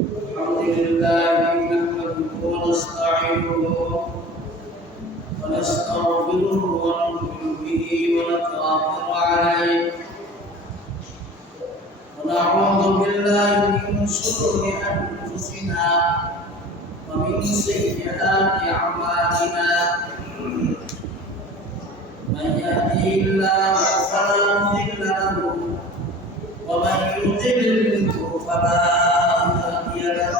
الحمد لله نحمده ونستعينه ونستغفره ونؤمن به ونتوكل عليه ونعوذ بالله من شرور انفسنا ومن سيئات اعمالنا من يهده الله فلا مضل له ومن يضلل فلا هادي له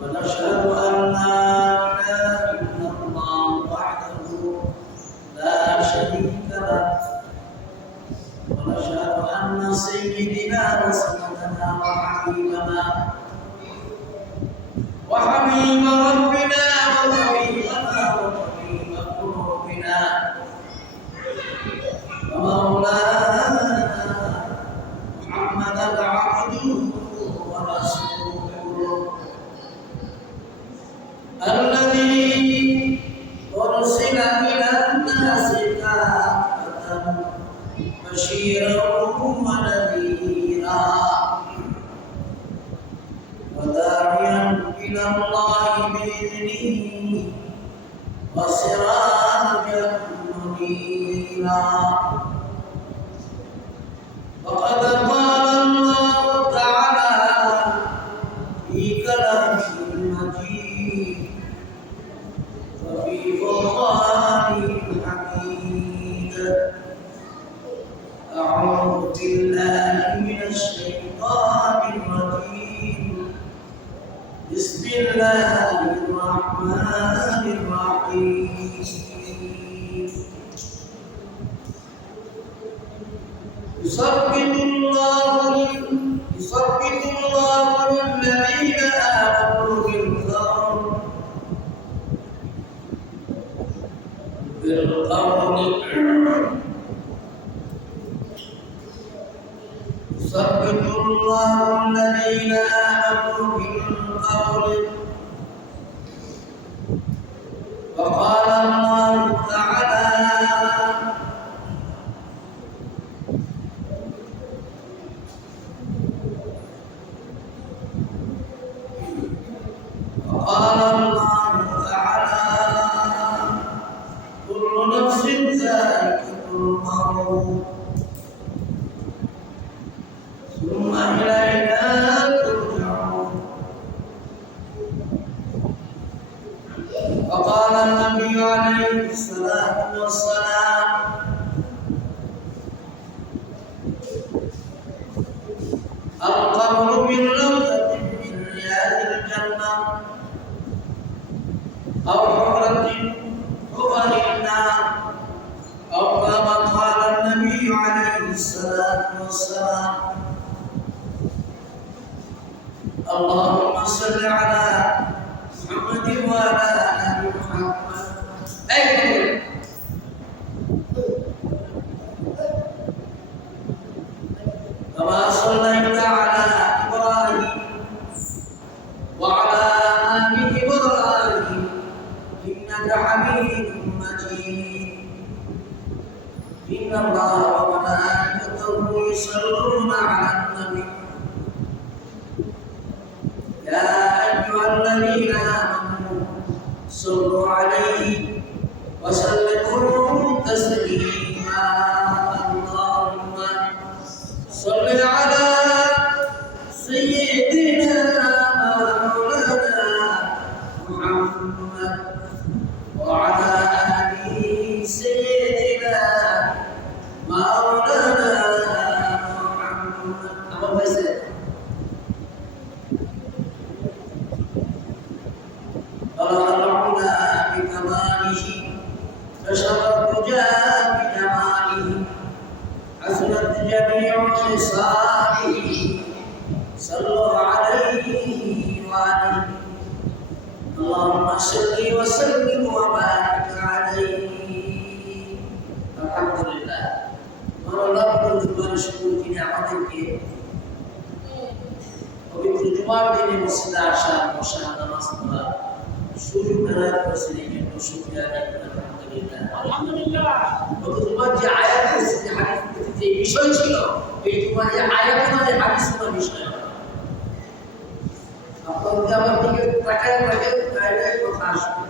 ونشهد ان لا اله الا الله وحده لا شريك له ونشهد ان سيدنا وسندنا وحبيب ربنا وطبيبنا وطبيب قلوبنا ومولانا محمدا عبده ورسوله الذي أرسل إلى الناس كافة بشيرا ونذيرا وداعيا إلى الله بإذنه وسراجا منيرا وقد قال الله تعالى في كلامه المجيد وفي فرقانه الحميد أعوذ بالله من الشيطان الرجيم بسم الله الرحمن الرحيم يثبت الله الذين آمنوا بالقول يثبت الله الذين آمنوا بالقول وقال الله تعالى كل نفس ذائقة الموت ثم إلينا ترجعون وقال النبي عليه الصلاة والسلام القبر من روضة من رياض الجنة أو حفرة حفر النار أو كما قال النبي عليه الصلاة والسلام اللهم صل على محمد وعلى آل محمد كما صليت على إبراهيم وعلى آل إبراهيم إنك حميد مجيد إن الله وملائكته يصلون على النبي يا أيها الذين آمنوا صلوا عليه وسلموا تسليما اللهم صل على سيدنا مولانا محمد وعلى آله سيدنا مولانا محمد خلقنا بكماله فشر الدجى بجماله حسنت جميع خصاله صلوا عليه وآله اللهم صل وسلم وبارك عليه الحمد لله ورب العالمين তিনি আমাদেরকে পবিত্র জুমার দিনে মসজিদে আসা বসা নামাজ পড়া সুযোগ প্রদান করেছেন এই জন্য শুকরিয়া আদায় করি আলহামদুলিল্লাহ। গত জুমার যে আয়াত যে হাদিস যে বিষয় ছিল এই তোমার এই আয়াত মানে হাদিস না বিষয় আপনাদের আমার দিকে তাকায় বাইরে কথা আসবে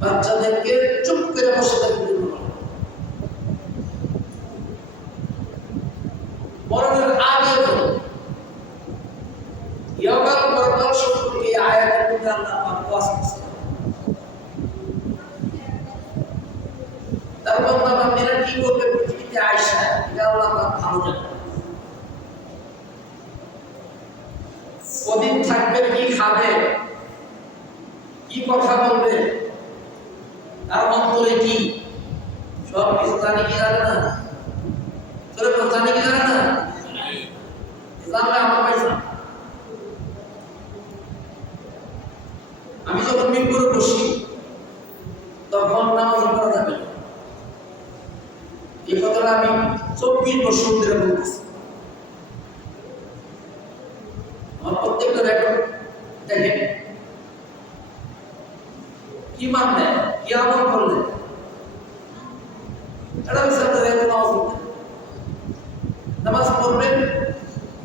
বাচ্চাদেরকে চুপ করে বসে থাকতে দিন মরণের আগে করো ইহকাল পরকাল সম্পর্কে আয়াতের মধ্যে আল্লাহ পাক ওয়াজ করছেন তারপর বান্দারা কি করবে পৃথিবীতে আয়েশা এটা আল্লাহ পাক ভালো জানেন কদিন থাকবে কি খাবে কি কথা বলবে তার অন্তরে কি সব কিছু জানি কি জানে না তোর জানি কি জানে না জানলে আমার পাইছা আমি যখন মিম্বরে বসি তখন নামাজ পড়া যাবে না এই কথাটা আমি 24 বছর ধরে বলতেছি আমার প্রত্যেকটা রেকর্ড দেখেন কি মানলে কি আমল করলে এটা বিচার করে নামাজ পড়বেন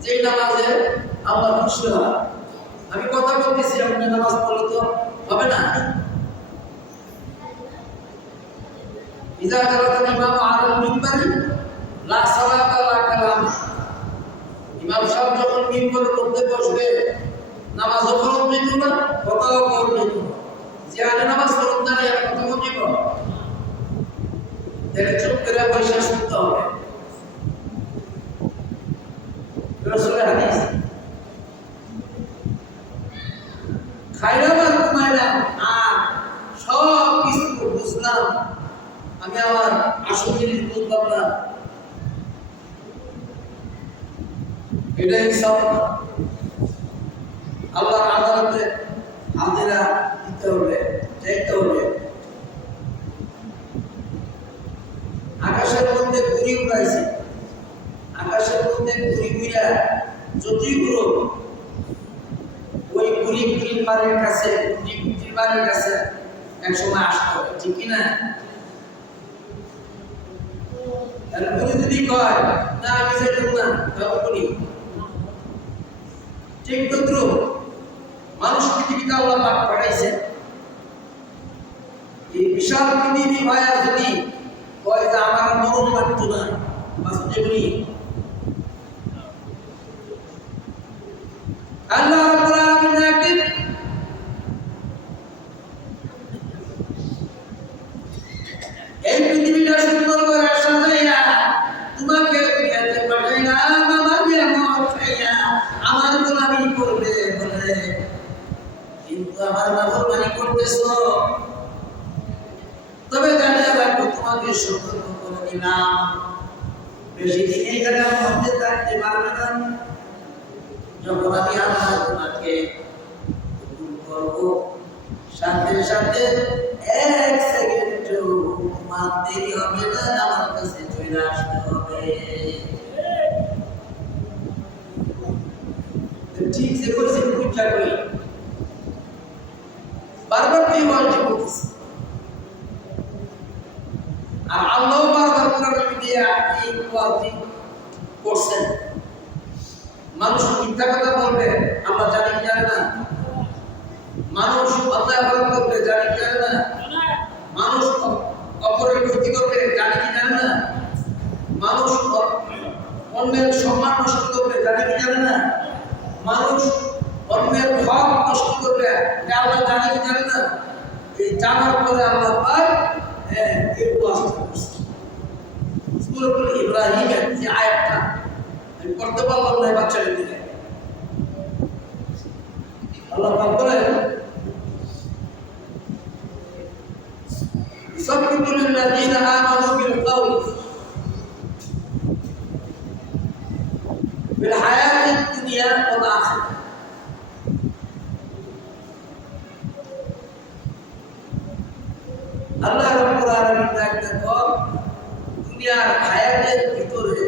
যেই নামাজে আল্লাহ খুশি হয় আমি কথা বলতেছি আপনি নামাজ পড়লে তো হবে না ইজা কারাতাল ইমাম আলাল মিম্বারি লা সালাতা লা কালাম ইমাম সাহেব যখন মিম্বরের মধ্যে বসবে নামাজও ফরজ নিত না কথাও ফরজ নিত না যে আগে নামাজ ফরজ জানে আর কথা বলিব তাহলে চুপ করে বসে শুনতে হবে রাসূলের হাদিস খাইলাম আর ঘুমাইলাম আর সব কিছু বুঝলাম আমি আমার আসল জিনিস বুঝলাম না এটাই সব আল্লাহর আদালতে হাজিরা দিতে হবে চাইতে হবে আকাশের মধ্যে ঘুরি উড়াইছে আকাশের মধ্যে ঘুরি ঘুরা যতই ঘুরো ওই ঘুরি ঘুরি পারের কাছে ঘুরি পারের কাছে একসময় আসতে হবে ঠিক কিনা ঘুরি যদি কয় না আমি চাইতাম না তবে করি ঠিক তদ্রু মানুষ পৃথিবীতে আল্লাহ পাক পাঠাইছেন এই বিশাল পৃথিবী ভাইয়া যদি কয় যে আমার মরণ লাগতো না বাঁচতে বলি আল্লাহ রাব্বুল আলামিন নাকিব এই পৃথিবীটা সুন্দর করে সাজাইয়া তোমাকে দুনিয়াতে পাঠাইলাম আমার নিয়ামত খাইয়া আমার গোলামি করবে বলে কিন্তু আমার নাফরমানি করতেছো তবে জানিয়ে রাখো তোমাকে সতর্ক করে দিলাম বেশি দিন এখানে মধ্যে থাকতে পারবে না যখন আমি আল্লাহ তোমাকে হুকুম করব সাথে সাথে এক সেকেন্ডও তোমার দেরি হবে না আমার কাছে চলে আসতে হবে ঠিক যে বলছি পূজা করি বারবার তুই ওয়ার্ল্ড করতেছি আর আল্লাহ বারবার কোরআন দিয়ে এই ওয়াজি করছেন মানুষ মিথ্যা কথা বলবে আমরা জানি কি জানে না মানুষ অন্যায় অপরাধ করবে জানি কি জানে না মানুষ অপরের ক্ষতি করবে জানি কি জানে না মানুষ অন্যের সম্মান নষ্ট করবে জানি কি জানে না মানুষ অন্যের হক নষ্ট করবে এটা আমরা জানি কি জানে না এই জানার পরে আমরা পাই এই ওয়াজটা করছি সূরা ইব্রাহিমের যে আয়াতটা আমি পড়তে পারলাম না বাচ্চাদের দিকে আল্লাহ পাক বলেন يثبت الذين آمنوا بالقول في الحياة الدنيا والآخرة আল্লাহ রাব্বুল আলামিন একটা দুনিয়ার হায়াতের ভিতরে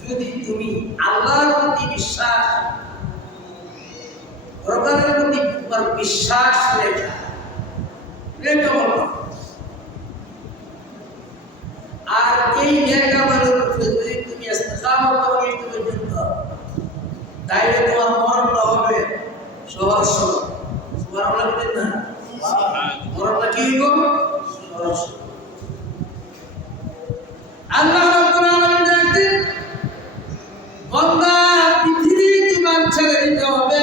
যদি তুমি আল্লাহর প্রতি বিশ্বাস পরকালের প্রতি তোমার বিশ্বাস রেখে বলো এই নেক আমলের উপরে যদি তুমি ইস্তেকামত করো এই পর্যন্ত, তাইলে তোমার মরণটা হবে সহজ সরল। সুবহানাল্লাহ বলেন না? মরণটা কি হইব? সহজ সরল। আল্লাহ রাব্বুল আলামিন একদিন বান্দা পৃথিবী তোমার ছেড়ে দিতে হবে,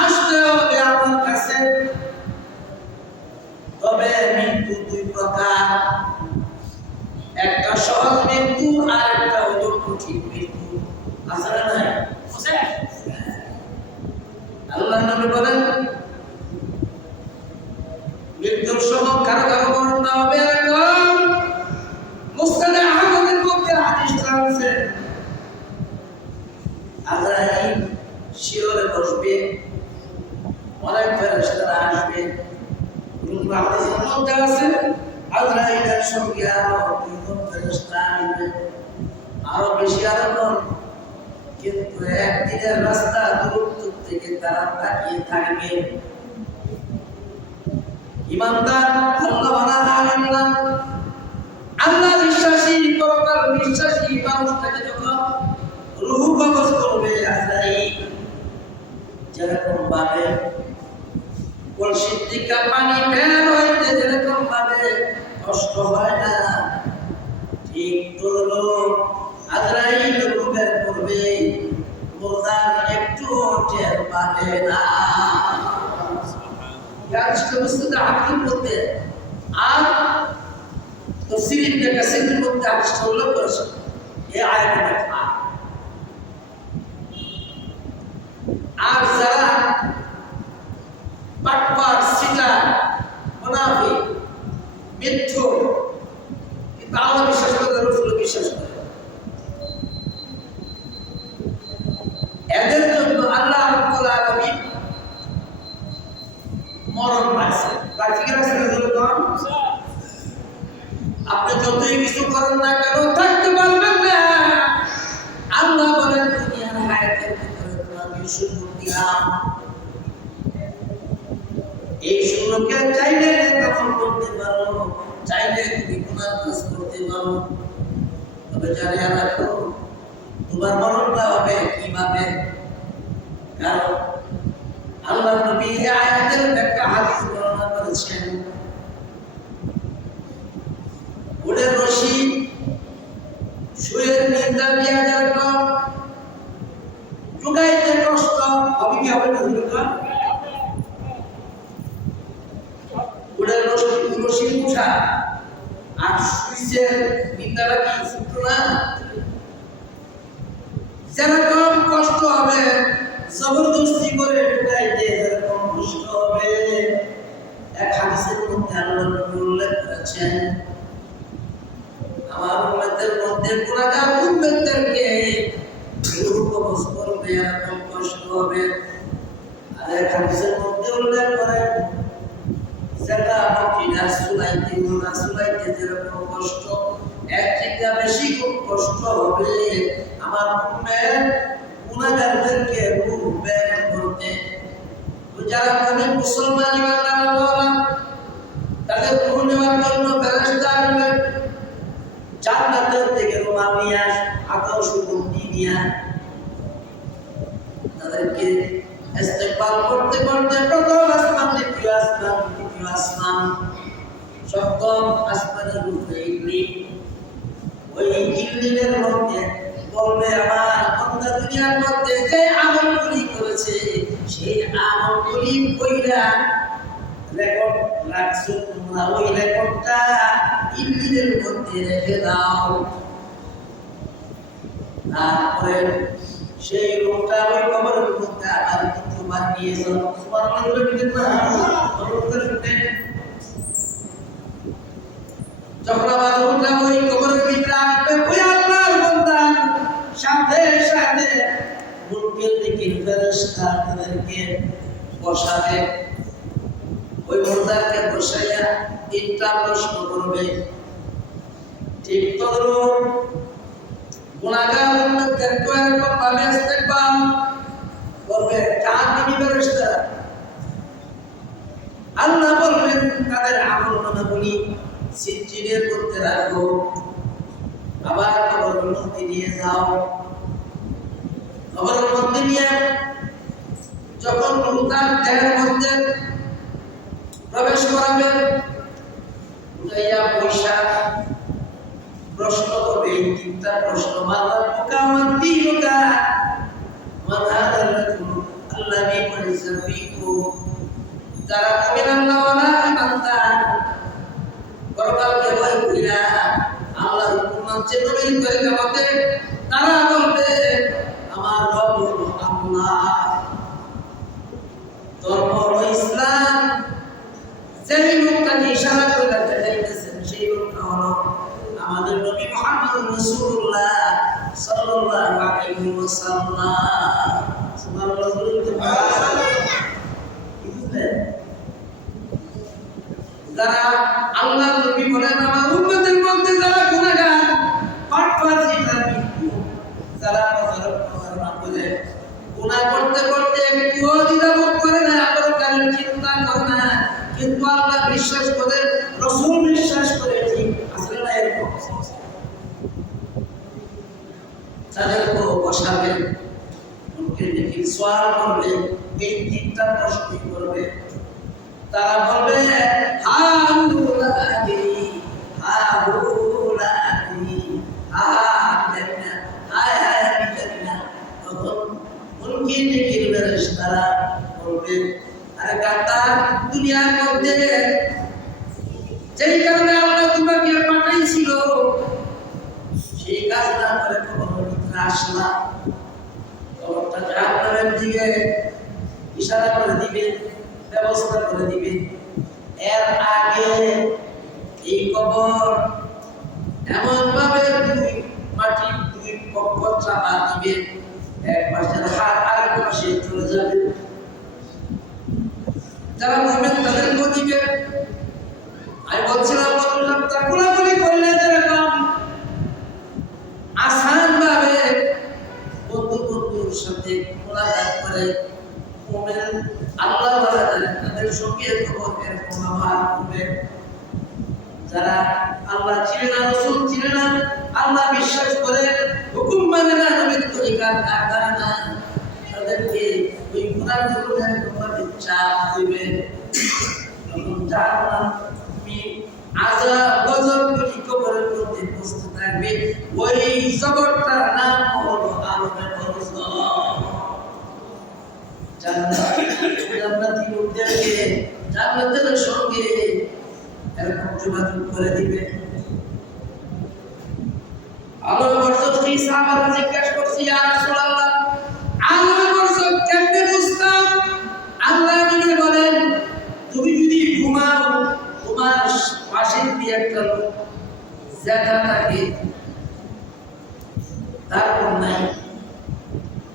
আসতে হবে আমার কাছে। তবে মৃত্যু দুই প্রকার, একটা সহজ মৃত্যু আর একটা হলো কঠিন মৃত্যু। আছে না নাই? আল্লাহ নবী বলেন মৃত্যুর সময় কারো কারো মরণ হবে এরকম। মুসনাদে আহমদের মধ্যে হাদিস আছে, আজরাইল শিয়রে বসবে, অনেক ফেরেশতারা আসবে। হাদিসের মধ্যে আছে আজরাইলের সঙ্গে আরো দুইজন ফেরেশতা আসবে, আরো বেশি আরো। কিন্তু একদিনের রাস্তা দূরত্ব থেকে তারা তাকিয়ে থাকবে। ইমানদার আল্লাহ আল্লাহ বিশ্বাসী পরকাল বিশ্বাসী মানুষটাকে যখন রূহ কবজ করবে আজরাইল, যেরকম ভাবে কলসির থেকে পানি বের হইতে যেরকম ভাবে কষ্ট হয় না, ঠিক তদ্রূপ আজরাইল রূহ বের করবে, মোজার একটু টের পাবে না। মুসনাদে আহমদের মধ্যে আর তাফসীর ইবনে কাসীরের মধ্যে হাদিসটা উল্লেখ করেছে এই আয়াতের ব্যাখ্যা। আর যারা বাটপার, সিটার, মুনাফিক, মিথ্যুক, কিন্তু আল্লাহ বিশ্বাস করে, রাসূল বিশ্বাস করে, এদের জন্য আল্লাহ রাব্বুল আলামিন মরণ রাখছে। ঠিক আছে? আপনি যতই কিছু করেন না কেন থাকতে পারবেন না। আল্লাহ বলেন দুনিয়ার হায়াতের ভিতরে তোমাকে সুযোগ দিলাম, এই সুযোগকে চাইলে কখন করতে পারো, চাইলে তুমি গুনাহ কাজ করতে পারো। তবে জানিয়ে রাখো তোমার মরণটা হবে কিভাবে। কারণ আল্লাহ নবী এই আয়াতের ব্যাখ্যা হাদিস বর্ণনা করেছেন। উটের রশি শুয়ের নিদ্রা দিয়া যেরকম জুগাইতে কষ্ট হবে, কি হবে না? উটের রশি উঠা আর শুইছের নিদ্রাটা কি ছোট না? যেরকম কষ্ট হবে জবরদস্তি করে ঢুকাইতে যেরকম কষ্ট হবে। এক হাদিসের মধ্যে আল্লাহ নবী উল্লেখ করেছেন আমার উম্মতের মধ্যে গুনাহগার উম্মতদেরকে রূহ কবজ করবে এরকম কষ্ট হবে। আর এক হাদিসের মধ্যে উল্লেখ করেন যেটা মকিনা সুলাইতে যেরকম কষ্ট, এক থেকে বেশি খুব কষ্ট হবে আমার উম্মত গুনাহগারদেরকে রূহ বের করতে। যারা নবী মুসলমান ইমানদার হওয়া তাদের রূহ নেওয়ার জন্য ফেরেশতা আসবে, জান্নাতের থেকে রুমাল নিয়ে আস, হাতেও সুগন্ধি নিয়ে তাদেরকে ইস্তেকবাল করতে করতে প্রথম আসমান, দ্বিতীয় আসমান, তৃতীয় আসমান, সপ্তম আসমানের উপরে ইল্লিন। ওই ইল্লিনের মধ্যে বলবে আমার বান্দা দুনিয়ার মধ্যে যে আমলগুলি করেছে সেই আমলগুলি কইরা রেকর্ড রাখছো তোমরা, ওই রেকর্ডটা ইল্লিনের মধ্যে রেখে দাও। তারপরে সেই লোকটা ওই কবরের মধ্যে আবার দ্বিতীয়বার নিয়ে যাও। সুবহানাল্লাহ বলে দিতেন না? যখন আবার ওটা ওই কবরের ভিতরে আসবে, ওই আল্লাহর বান্দা সাথে সাথে মুনকির নাকির ফেরেশতা তাদেরকে বসাবে। ওই বান্দাকে বসাইয়া তিনটা প্রশ্ন করবে। ঠিক তদ্রূপ গুনাহগার উম্মতদেরকে এরকম ভাবে ইস্তেকবাল করবে জাহান্নামী ফেরেশতারা। আল্লাহ বলবেন তাদের আমলনামাগুলি সিজ্জিনের মধ্যে রাখো, মধ্যে নিয়ে যাও। কবরের মধ্যে নিয়ে যখন তার দেহের মধ্যে প্রবেশ করাবে, উঠাইয়া পয়সা প্রশ্ন করবে, এই তিনটা প্রশ্ন। মাদার পোকা আমার দিনুকা মাদার আল্লাহ বিকু, যারা কবেন আল্লাহ ওয়ালা ইমানদার, পরকালকে ভয় করিয়া আল্লাহর হুকুম মানছে, নবীর তরিকা মতে, তারা বলবে আমার রব হলো আল্লাহ, ধর্ম হলো ইসলাম। যেই লোকটাকে ইশারা করে দেখাইতেছেন সেই লোকটা হলো আমাদের নবী মুহাম্মদ রাসূলুল্লাহ সাল্লাল্লাহু আলাইহি ওয়াসাল্লাম। সুবহানাল্লাহ। যারা আল্লাহর নবী বলেন আমার উম্মতের মধ্যে যারা গুনাহগার, পাটপাজি, যারা না করে গুনাহ করতে করতে একটুও দ্বিধাবোধ করে না, পরকালের চিন্তা করে না, কিন্তু আল্লাহ বিশ্বাস করে, রাসূল বিশ্বাস করে, ঠিক আসলে না এরকম তাদেরকে বসাবে, উনকে দেখি সওয়াল করবে, এই তিনটা প্রশ্ন করবে। তারা বলবে হাউলাদি হাউলাদি আহাদিনা আয়াদিনা। তখন উনকে দেখি ফেরেশতারা বলবে আরে গাতা, দুনিয়ার মধ্যে যেই কারণে আল্লাহ তোমাকে পাঠাইছিল সেই কাজ না করে কবরের ভিতরে আসলা। কবরটা জাহান্নামের দিকে ইশারা করে দিবে, ব্যবস্থা করে দিবে। এর আগে এই কবর এমন ভাবে মাটির দুই পক্ষ চাপা দিবে, এক পাশের হাত আরেক পাশে চলে যাবে। যারা মুমিন তাদেরকে দিবে। আমি বলছিলাম তা কোলাকুলি করলে যেরকম আসান ভাবে বন্ধুর সাথে মোলাকাত করে মুমিন আল্লাহ ওয়ালা তাদের সঙ্গে খবরের ব্যবহার করবে। যারা আল্লাহ চিনে না, রাসূল চিনে না, আল্লাহ বিশ্বাস করে, হুকুম মানে না, নবীর তরিকা করে না, তাদেরকে ওই গুনাহগুলোর ব্যাপারে চাপ দিবে। তখন জাহান্নাম আযাব গজব করে কবরের মধ্যে বসতে থাকবে। ওই জগৎটার নাম হলো আলামে বরজখ। জান্নাতি লোকদেরকে জান্নাতের সঙ্গে এরকম যোগাযোগ করে দিবে। আলামে বরজখ কি সাহাবারা জিজ্ঞাসা করছে, ইয়া রাসূলুল্লাহ, আলামে বরজখ কেমনে বুঝতাম? আল্লাহ নবী বলেন, তুমি যদি ঘুমাও, তোমার পাশে দিয়ে একটা লোক জায়গা থাকে, তারপর নাই,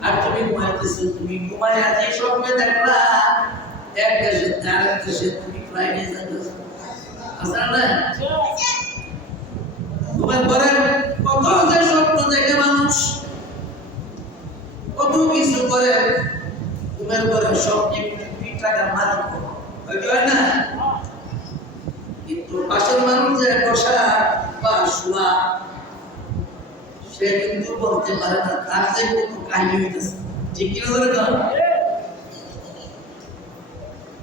আর তুমি ঘুমাইতেছো, তুমি ঘুমায় আছি স্বপ্নে দেখলা এক দেশে আরেক দেশে তুমি ফ্লাইটে যাইতেছো, আসলে না? ঘুমের পরে কত যে স্বপ্ন দেখে মানুষ, কত কিছু করে, ঘুমের পরে স্বপ্নে টাকার মালিক হয় না, কিন্তু পাশের মানুষ যে বসা বা শোয়া সে কিন্তু বলতে পারে না তার যে কত কাহিনী হইতেছে, ঠিক কিনা ধরে না?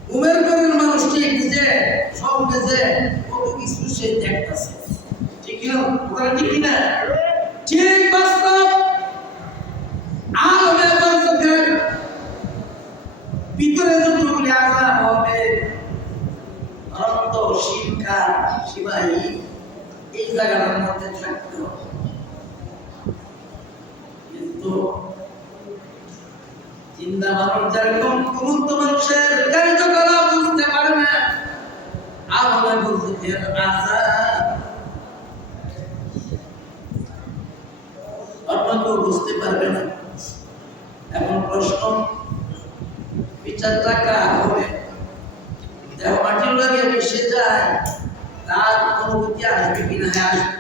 ঘুমের পরের মানুষটি বুঝে, সব বুঝে, কত কিছু সে দেখতেছে, ঠিক কিনা? ওরা ঠিক কিনা? ঠিক বাস্তব। আলামে বরজখের ভিতরে যতগুলি আযাব হবে, অনন্ত শিরকার শিবাই এই জায়গাটার মধ্যে থাকতে হবে। কিন্তু চিন্তা মানুষ যেরকম ঘুমন্ত মানুষের কার্যকলাপ বুঝতে পারে না, আলামে বরজখের আযাব অন্য কেউ বুঝতে পারবে না। এখন প্রশ্ন, বিচারটা কার হবে? দেহ মাটির লাগে মিশে যায়, তার অনুভূতি আসবে কিনা? আসবে।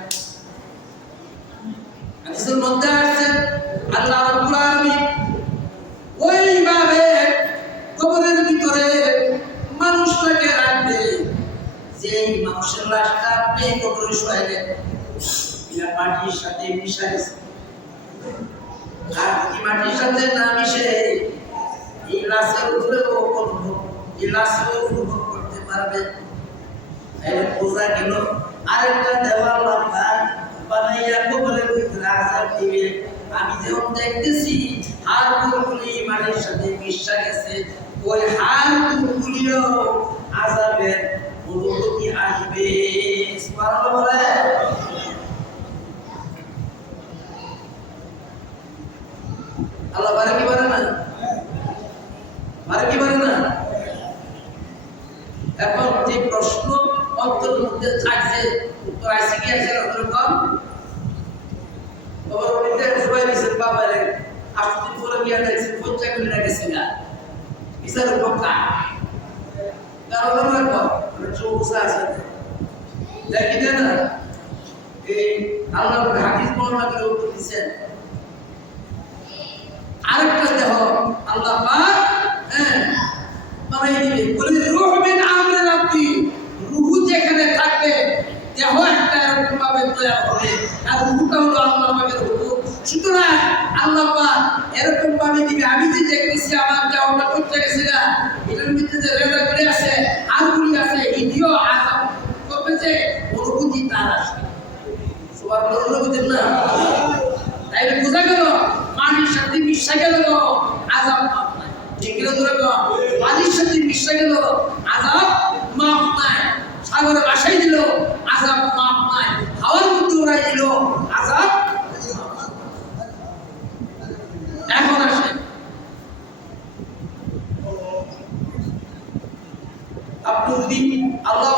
হাদিসের মধ্যে আসছে আল্লাহ রাব্বুল আলামিন ওইভাবে কবরের ভিতরে মানুষটাকে রাখবে যে মানুষের লাশটা আপনি কবরে শোয়াইলেন, মাটির সাথে মিশে গেছে। আর যদি মাটির সাথে না মিশে এই লাশের উপরেও অনুভব করতে পারবে। বোঝা গেল আরেকটা দেওয়াল লম্বা বানাইয়া কবরের ভিতরে আযাব দিবে। আমি যখন দেখতেছি হাড়গুলি মাটির সাথে মিশে গেছে, ওই হাড়গুলিও আযাবের অনুভূতি আসবে। সুবহানাল্লাহ বলে। আল্লাহ পারে কি পারে না? পারে কি পারে না? এখন যে প্রশ্ন অন্তরের মধ্যে থাকছে, উত্তর আসে কি আসে না? কম বাবার বাড়িতে সবাই দিয়েছেন বাবারে, 8 দিন পরে গিয়ে দেখছি 50 কোটি টাকা গেছে না বিচার পক্ষা কারণ চৌসা আছে দেখি না। এই আল্লাহ হাদিস বর্ণনা করে উত্তর দিচ্ছেন। আরেকটা দেহ আল্লাহ পাক বানাই দিবে, বলে রূহ মিন আমরি রাব্বি, রূহ যেখানে থাকবে দেহ একটা এরকম ভাবে তৈরি হবে, আর রূহটা হলো আল্লাহ পাকের হুকুম। সুতরাং আল্লাহ পাক এরকম ভাবে দিবে। আমি যে দেখতেছি আমার দেহটা করতে গেছে না, এটার ভিতরে যে রেজাগুলি আছে আরগুলি আছে, এটিও আযাব করবে, যে অনুভূতি তার আসবে। সুবহানাল্লাহ, অনুভূতি না তাইলে বোঝা গেল মাটির সাথে মিশে গেল আযাব মাফ নাই। ঠিক না? ধরে কম মাটির সাথে মিশে গেল আযাব মাফ নাই। সাগরে ভাসাই দিল আযাব মাফ নাই। হাওয়ার মধ্যে উড়াই দিল আযাব। এখন আসে আপনি যদি আল্লাহ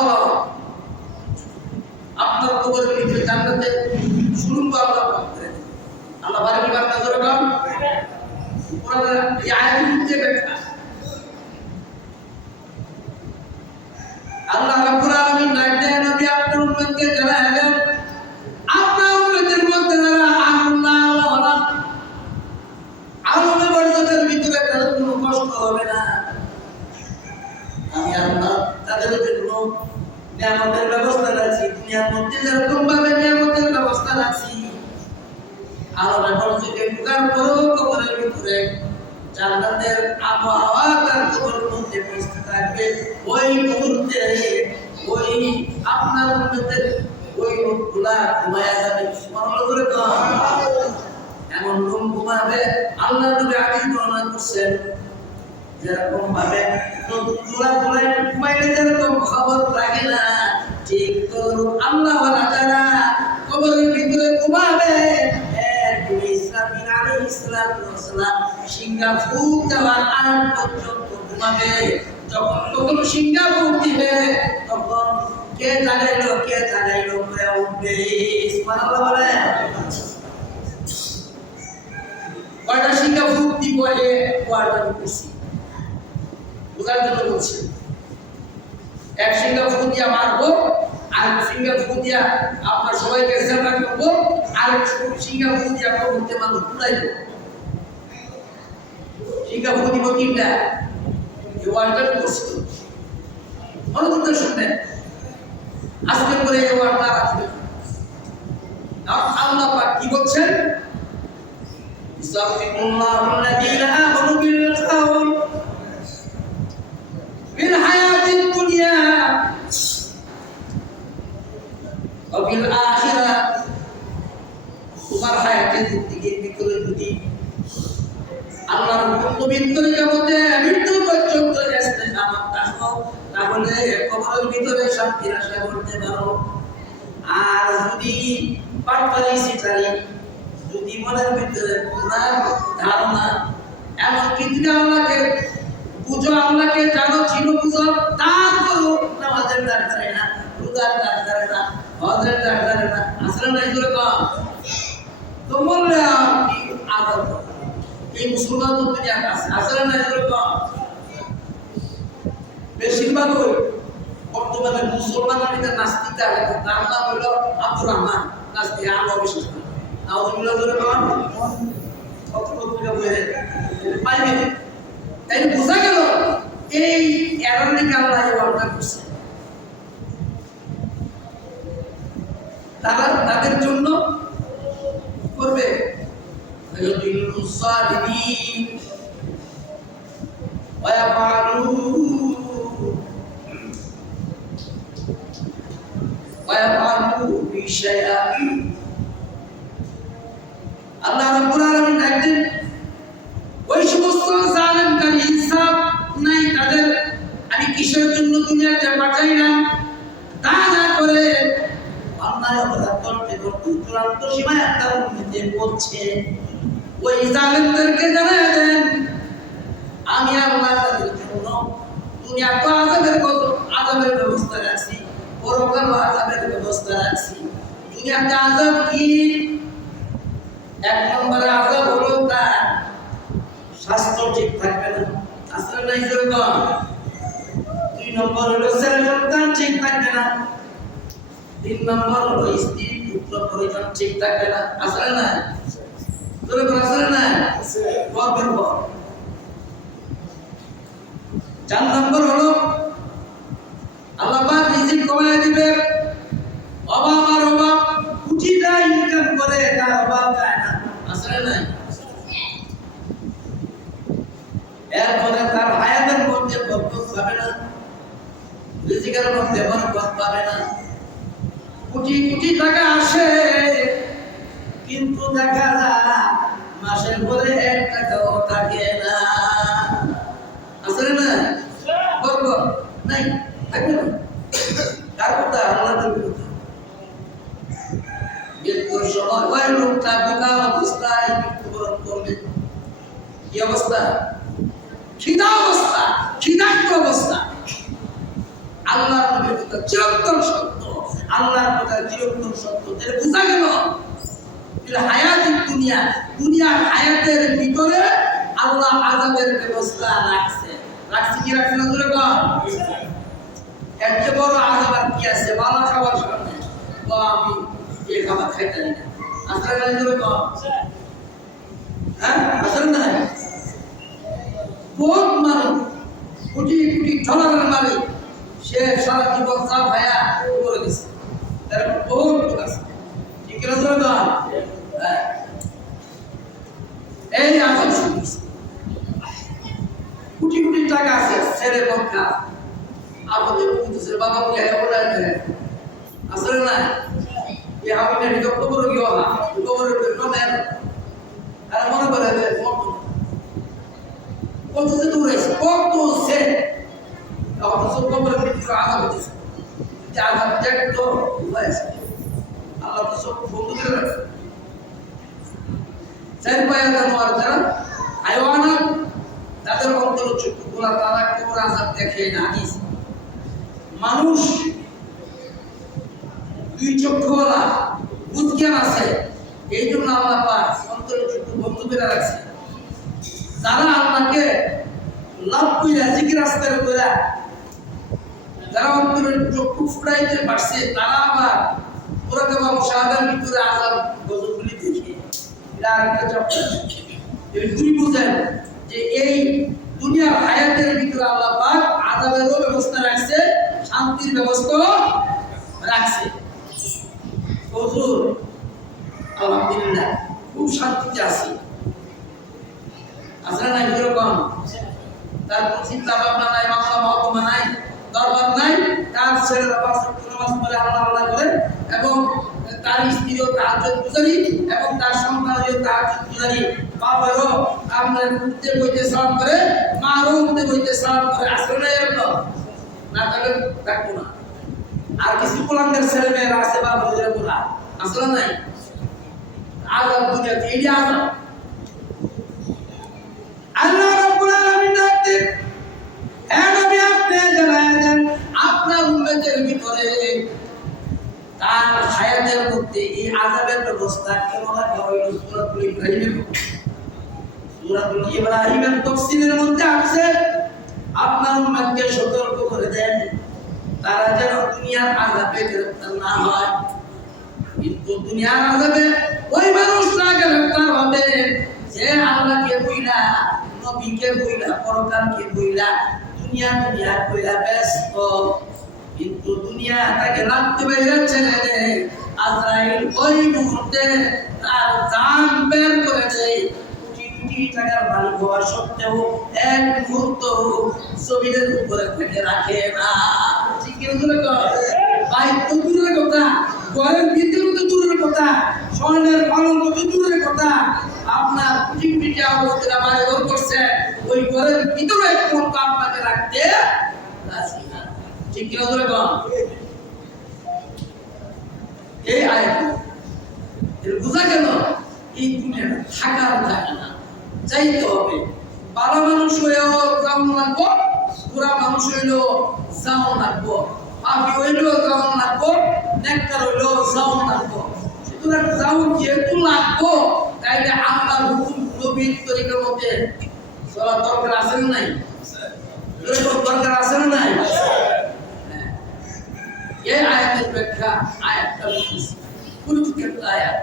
আপনার কবরের ভিতরে জান্নাতে শুরু আল্লাহ করেন, আল্লাহ বারে কি বারে নজর রাখুন। কোরআনের এই আয়াতের মধ্যে ব্যাখ্যা আল্লাহ রাব্বুল আলামিন নাইতে নবী আপনার উম্মতকে জানালেন, আপনার উম্মতের মধ্যে যারা আল্লাহ ওয়ালা আলমে বরজতের ভিতরে তাদের কোনো কষ্ট হবে না। আমি আল্লাহ তাদের জন্য নিয়ামতের ব্যবস্থা রাখছি। দুনিয়ার মধ্যে যেরকম ভাবে নিয়ামতের ব্যবস্থা রাখছি, আল্লাহ বরজতে ঢোকার পরও কবরের ভিতরে জান্নাতের আবহাওয়া তার কবরের মধ্যে পৌঁছতে থাকবে। ওই মুহূর্তে ওই আপনার উম্মতের ওই রূহগুলা ঘুমায়া যাবে। সুবহানাল্লাহ করে কম এমন রূহ ঘুমাবে। আল্লাহ নবী হাদিস বর্ণনা করছেন, যেরকম ভাবে তোরা ঘুমাইলে যেরকম খবর লাগে না, ঠিক তো আল্লাহ ওয়ালা যারা কবরের ভিতরে ঘুমাবে, ইসরাফিল আলাইহিস সালাম সিংহা ফুঁক দেওয়ার আগ পর্যন্ত ঘুমাবে। যখন প্রথম সিংহা ফুঁক দিবে তখন কে জাগাইলো করে উঠবে। সুবহানাল্লাহ বলে। কয়টা সিংহা ফুঁক দিব এ ওয়ার্ডটা বলছি বুঝার জন্য বলছি। এক সিংহা ফুঁক দিয়া মারবো, আর সিংহা ফুঁক দিয়া আপনার সবাইকে জেলরা করবো, আর সিংহা ফুঁক দিয়া কবরতে মানুষ পুরাইবো। সিংহা ফুঁক দিব তিনটা, এই ওয়ার্ডটা বলছি। অনুমতি শুনবেন, আজকে পরে এই ওয়ার্ডটা আসবে। আল্লাহ পাক কি বলছেন? ইসাফিকুল্লাহুল্লাযীনা আমানু বিল কাওল ফিল হায়াতিদ দুনিয়া ওয়া ফিল আখিরাহ। তোমার হায়াতের জিন্দেগির ভিতরে যদি আল্লাহর হুকুম ভিতরে জগতে মৃত্যু পর্যন্ত ইস্তেকামত থাকো, তাহলে কবরের ভিতরে শান্তির আশা করতে পারো। আর যদি পাটপাড়ি সিটারি, যদি মনের ভিতরে গুনাহ ধারণা, এমনকি তুমি আল্লাহকে বুঝো, আল্লাহকে জানো, চিনো, বুঝো, তারপরও নামাজের ডাক্তারে না, রোজার ডাক্তারে না, হজের ডাক্তারে না, আসলে নাই করে কম তো বললে আপনি আদর করো। এই মুসলমান তো দুনিয়া আছে, আসলে নাই করে কম। বেশিরভাগ ওই বর্তমানে মুসলমানের ভিতরে নাস্তিক আছে, তার নাম হলো আব্দুর রহমান নাস্তিক, আমি অবিশ্বাস করি। নাউজুবিল্লাহ করে কম পত্রিকা বইয়ে পাইবে। তাই বোঝা গেল এই এরানিক আল্লাহ এই ওয়ার্ডটা করছে। তাদের জন্য الصابرين ويفعلوا بشيئا আল্লাহ রাব্বুল আলামিন একদিন ওই সমস্ত জালেমকারী ইনসাফ নাই তাদের আমি কিসের জন্য দুনিয়াতে পাঠাইলাম তা না করে অন্যায় অপরাধ করতে করতে চূড়ান্ত সীমায় একটা উন্নতি করছে ওই জালেমদেরকে জানায় দেন আমি আল্লাহ তাদের জন্য দুনিয়া তো আযাবের ব্যবস্থা রাখছি পরকাল আযাবের ব্যবস্থা রাখছি দুনিয়াতে আযাব কি এক নম্বরে আযাব হলো তার স্বাস্থ্য ঠিক থাকবে না আসলে নাই যেরকম দুই নম্বর হলো ছেলে সন্তান ঠিক থাকবে না তিন নম্বর হলো স্ত্রী পুত্র পরিজন ঠিক থাকবে না আসলে না যেরকম আসলে না গর্বের পর চার নম্বর হলো আল্লাহ পাক রিজিক কমায় দিবে অভাব আর অভাব কোটিটা ইনকাম করে তার অভাব যায় না আসলে নাই এরপরে তার হায়াতের মধ্যে বরকত পাবে না রিজিকের মধ্যে বরকত পাবে না কোটি কোটি টাকা আসে কিন্তু দেখা যায় মাসের পরে 1 টাকাও থাকে না আসলে না বরকত নাই থাকবে না কার কথা আল্লাহর কথা মৃত্যুর সময় ওই লোকটা বোকা অবস্থায় মৃত্যুবরণ করবে কি অবস্থা খিদাক্ত অবস্থা আল্লাহর নবীর কথা চিরন্তন সত্য আল্লাহর কথা চিরন্তন সত্য এর বোঝা গেল দুনিয়ার হায়াতের ভিতরে আল্লাহ আযাবের ব্যবস্থা রাখছে কি রাখছে না জোরে বল এর চেয়ে বড় আযাব আর কি আছে ভালো খাবার সামনে আমি এই খাবার খাইতে না আসলে না জোরে বল হ্যাঁ আসলে না বহুত মানুষ কোটি কোটি ডলারের মালিক সে সারা জীবন চা ভায়া করে গেছে তার বহুত লোক আছে ঠিক না জোরে বল এই আযাব শুনছি কোটি কোটি টাকা আছে ছেলে পক্ষা আমাদের বুঝতেছে বাবা বলে বলে আসলে না এই আমি না রিকপ করে গিয়ে না কবরে কমের আর মনে করে কত যে দূর আছে কত সে অথচ কবরে মৃত্যুর আযাব হচ্ছে যে আযাব দেখতো হয়েছে আল্লাহ তো সব বন্ধ করে রাখছে চার পায়ের জানোয়ার যারা হাইওয়ানাত তাদের অন্তর চক্ষুগুলা তারা কবর আযাব দেখে না হাদিস মানুষ দুই চক্ষুওয়ালা বুঝজ্ঞান আছে এই জন্য আল্লাহ পাক অন্তর চক্ষু বন্ধ করে রাখছে যারা আল্লাহকে লাভ কইরা জিকির আস্তার কইরা যারা অন্তরের চক্ষু ফুটাইতে পারছে তারা আবার পুরা দেওয়া মুশাহাদার ভিতরে আযাব গজবগুলি দেখে এটা আরেকটা চক্র এই দুই বুঝেন যে এই দুনিয়ার হায়াতের ভিতরে আল্লাহ পাক আযাবেরও ব্যবস্থা রাখছে শান্তির ব্যবস্থা রাখছে হুজুর আলহামদুলিল্লাহ খুব শান্তিতে আছি আসলে না এরকম তার কোন চিন্তা ভাবনা নাই মামলা মহকুমা নাই দরবার নাই তার ছেলেরা পাঁচ ওয়াক্ত নামাজ পড়ে আল্লাহ আল্লাহ করে এবং তার স্ত্রীও তাহাজ্জুদ গুজারি এবং তার সন্তানও তাহাজ্জুদ গুজারি বাবারও আপনার উঠতে বইতে সালাম করে মারও উঠতে বইতে সালাম করে আসলে এরকম না তাহলে থাকবো না আর কিছু কুলাঙ্গের ছেলে মেয়েরা আছে বাবা বলা আসলে নাই আযাব দুনিয়াতে এই আযাব আল্লাহ রাব্বুল আলামিন ডাকতে হে নবী আপনি জানায় দেন আপনার উম্মতের ভিতরে তার হায়াতের মধ্যে এই আযাবের ব্যবস্থা কেমন রাখা হইল সূরাতুল ইব্রাহিমের তাফসীরের মধ্যে আছে আপনার উম্মতকে সতর্ক করে দেন তারা যেন দুনিয়ার আযাবে গ্রেফতার না হয় কিন্তু দুনিয়ার আযাবে ওই মানুষরা গ্রেফতার হবে যে আল্লাহকে বইলা নবীকে বইলা পরকালকে বইলা দুনিয়া কইরা ব্যস্ত কিন্তু দুনিয়া তাকে রাখতে বাইরে ছেড়ে দেয় আজরাইল ওই মুহূর্তে তার জান বের করে দেয় কোটি কোটি টাকার মালিক হওয়া সত্ত্বেও এক মুহূর্ত জমিনের উপরে থেকে রাখে না। ঠিক কি না? ভাই তো দূরের কথা, ঘরের ভিতরে তো দূরের কথা, স্বর্ণের পালঙ্ক তো দূরের কথা, আপনার টিকটিকি অবস্থায় আমার এরকম করছে, ওই ঘরের ভিতরে এক মুহূর্ত আপনাকে রাখতে রাজি না। ঠিক কি না? এই আয়াত এর বোঝা গেল এই দুনিয়াটা থাকার জায়গা না, চাইতে হবে। ভালো মানুষ হয়েও যেমন লাগবো, বুড়া মানুষ হইলেও যেমন লাগবো, পাপি হইলেও যেমন লাগবো, নেককার হইলেও যেমন লাগবো। সুতরাং যেমন যেহেতু লাগবো, তাইলে আল্লাহর হুকুম নবীর তরিকার মধ্যে চলা দরকার আছে না নাই? দরকার আছে না নাই? এই আয়াতের ব্যাখ্যা আয়াতটা বলতেছি, কুরআনের আয়াত।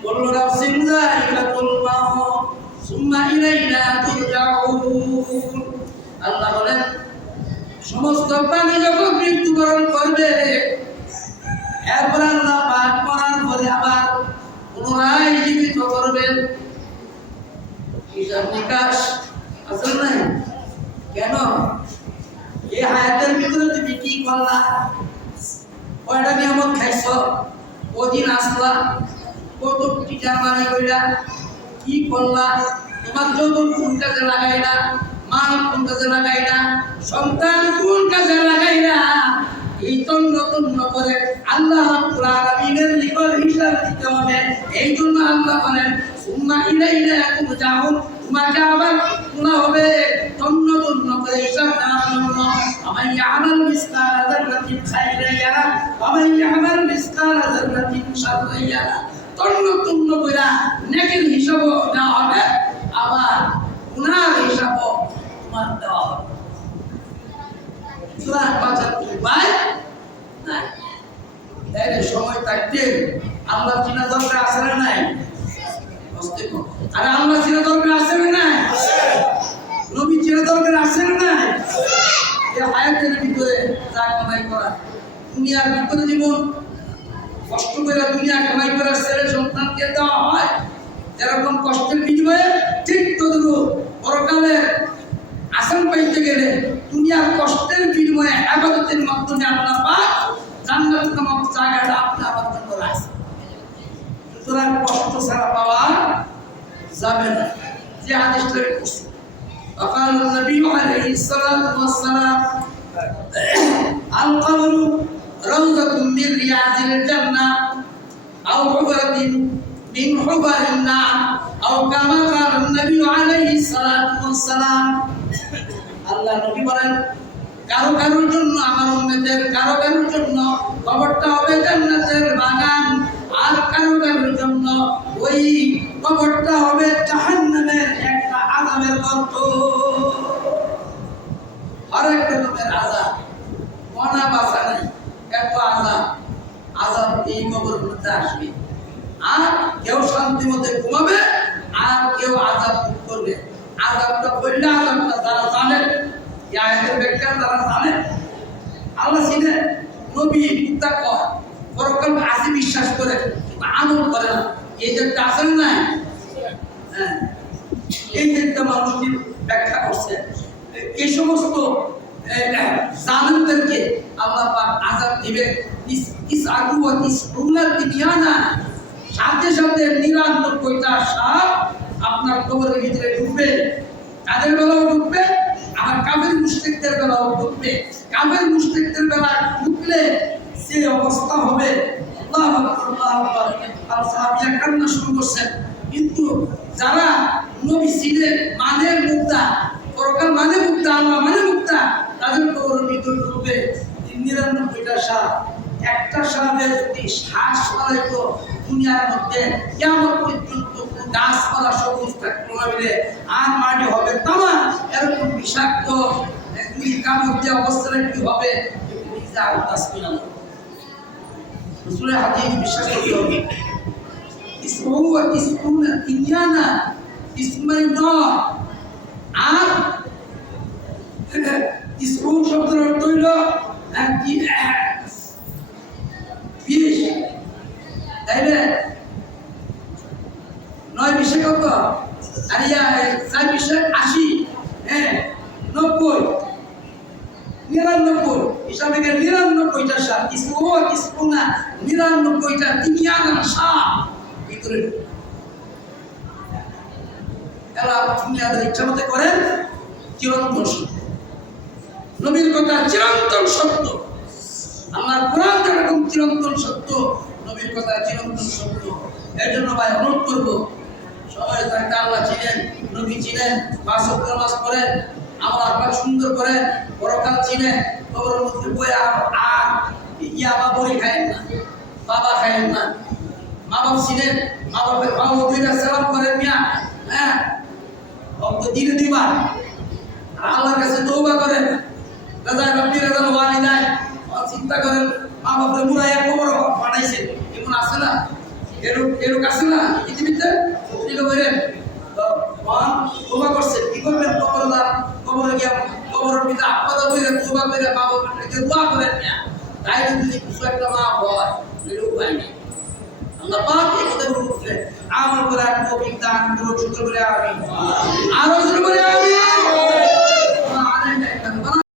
কুল্লু নাফসিন যায়িকাতুল মাউত সুম্মা ইলাইনা তুরজাউন। আল্লাহ বলেন সমস্ত প্রাণী যখন মৃত্যুবরণ করবে, এরপর আল্লাহ পাক মরার পরে আবার পুনরায় জীবিত করবেন। হিসাব নিকাশ আছে না? কেন এই আয়াতের ভিতরে তুমি কি করলা? কয়টা নিয়ামত খাইছ, কদিন আসলা, কত টিকার মানে কইরা, কি করলা, তোমার যৌবন কোন কাজে লাগাইলা, মাল কোন কাজে লাগাইলা, সন্তান কোন কাজে লাগাইলা, এই তন্ন তন্ন করে আল্লাহ রাব্বুল আলামিনের নিকট হিসাব দিতে হবে। এই জন্য আল্লাহ বলেন সুম্মা ইলাইনা তুরজাউন, তোমাকে আবার তোলা হবে তন্ন তন্ন করে হিসাব দেওয়ার জন্য। আমান ইয়ামাল মিসকালা যাররাতিন খাইরান ইয়ারা ওয়া মান ইয়ামাল মিসকালা যাররাতিন শাররান ইয়ারা। তন্ন তন্ন করে নেকির হিসাবও দেওয়া হবে, আবার গুনার হিসাবও তোমার দেওয়া হবে। সুতরাং বাঁচার উপায় নাই। তাইলে সময় থাকতে আল্লাহ চিনা দরকার আছে না নাই? আর আল্লাহ চিনা দরকার আছে না নাই? নবী চিনা দরকার আছে না নাই? এই আয়াতের ভিতরে যা কামাই করা, দুনিয়ার ভিতরে জীবন কষ্ট করে দুনিয়া কামাই করার ছেলে সন্তানকে দেওয়া হয়, যেরকম কষ্টের বিনিময়ে ঠিক তদ্রূপ পরকালে আসান পাইতে গেলে দুনিয়ার কষ্টের বিনিময়ে ইবাদতের মাধ্যমে আল্লাহ পাক জান্নাত নামক জায়গাটা আপনার আমার জন্য রাখছে। সুতরাং কষ্ট ছাড়া পাওয়া যাবে না। যে হাদিসটা পড়ছি, وقال النبي عليه الصلاة والسلام القبر روضة من رياض الجنة أو حفرة من حفر النار أو كما قال النبي عليه الصلاة والسلام। আল্লাহ নবী বলেন কারো কারোর জন্য, আমার উম্মতের কারো কারোর জন্য কবরটা হবে জান্নাতের বাগান, আর কারো কারোর জন্য ওই কবরটা হবে জাহান্নামের একটা আযাবের গর্ত। আরেক রকমের আযাব, কোনা বাসা নাই, এত আযাব এই কবরের মধ্যে আসবে। আর কেউ শান্তি মধ্যে ঘুমাবে, আর কেউ আযাব ভোগ করবে। আযাবটা বললে আযাবটা তারা জানে, এই আয়াতের ব্যাখ্যা তারা জানে, আল্লাহ চিনে, নবী মুত্তাকি পরকাল আছে বিশ্বাস করে, কিন্তু আমল করে না। এই যে আসেন নাই, হ্যাঁ, এই যে মানুষটি ব্যাখ্যা করছে, এই সমস্ত জালেমদেরকে আল্লাহ পাক আযাব দিবে। ইসআদু ওয়া ইসউনা তিবিয়ানা, সাথে সাথে ৯৯টা সাপ আপনার কবরের ভিতরে ঢুকবে। তাদের বেলাও ঢুকবে, আর কাফের মুশরিকদের বেলাও ঢুকবে। কাফের মুশরিকদের বেলা ঢুকলে যে অবস্থা হবে, আল্লাহু আকবার, আল্লাহু আকবার, আর সাহাবীরা কান্না শুরু করছেন। কিন্তু যারা নবী ছিলেন মানে মুক্তা, পরকাল মানে মুক্তা, আল্লাহ মানে মুক্তা, তাদের কবরের ভিতরে ঢুকবে ৯৯টা সাপ। একটা সাপের যদি শ্বাস ফলাইতো দুনিয়ার মধ্যে কিয়ামত পর্যন্ত কোনো গাছপালা সবুজ থাকতো না বলে, আর মাটি হবে তামা। এরকম বিষাক্ত দুই কামড় দিয়ে অবস্থাটা কি হবে? রাসূলের হাদিস বিশ্বাস করতে হবে। ইসমহু ওয়া ইসমুনা তিবিয়ানা, ইসমে নয়, আর ইসমহু শব্দের অর্থ হইল বিষ, তাইলে ৯ বিশে কত? আর ইয়া 80 হ্যাঁ 90 99 হিসাবে 99টা সাপ কিছু না 99টা তিনিয়ানা সাপ ভিতরে এরা দুনিয়াদের ইচ্ছা মতো করেন চিরন্তন সত্য নবীর কথা চিরন্তন সত্য আমার কোরআন যেরকম চিরন্তন সত্য নবীর কথা চিরন্তন সত্য এর জন্য ভাই অনুরোধ করবো সবাই থাকতে আল্লাহ চিনেন নবী চিনেন 5 ওয়াক্ত নামাজ পড়েন আমল আখলাক সুন্দর করেন পরকাল চিনেন কবরের মধ্যে বইয়া আর ইয়া বাবরি খায়েন না বাবা খায়েন না মা বাপ চিনেন মা বাপের বাবু দুইটা সালাম করেন মিয়া হ্যাঁ দিনে 2 বার আল্লাহর কাছে তওবা করেন রাজা রব্বি রাজাল ওয়ালিদাই চিন্তা করেন মা বাপের মুরাইয়া কবর বানাইছে এমন আছে না এরকম আছে না পৃথিবীতে সত্যি করেন তওবা করছে কি করবেন কবরে গিয়া কবরের ভিতরে আপনারা বইরে তওবা করে মা বাপকে দোয়া করেন না তাই যদি কিছু একটা মা হয় এরকম হয় না আল্লাহ পাক এই কথা বলছেন আমল করার তৌফিক দান করুন শুকর করে আমিন আরো জোরে বলে আমিন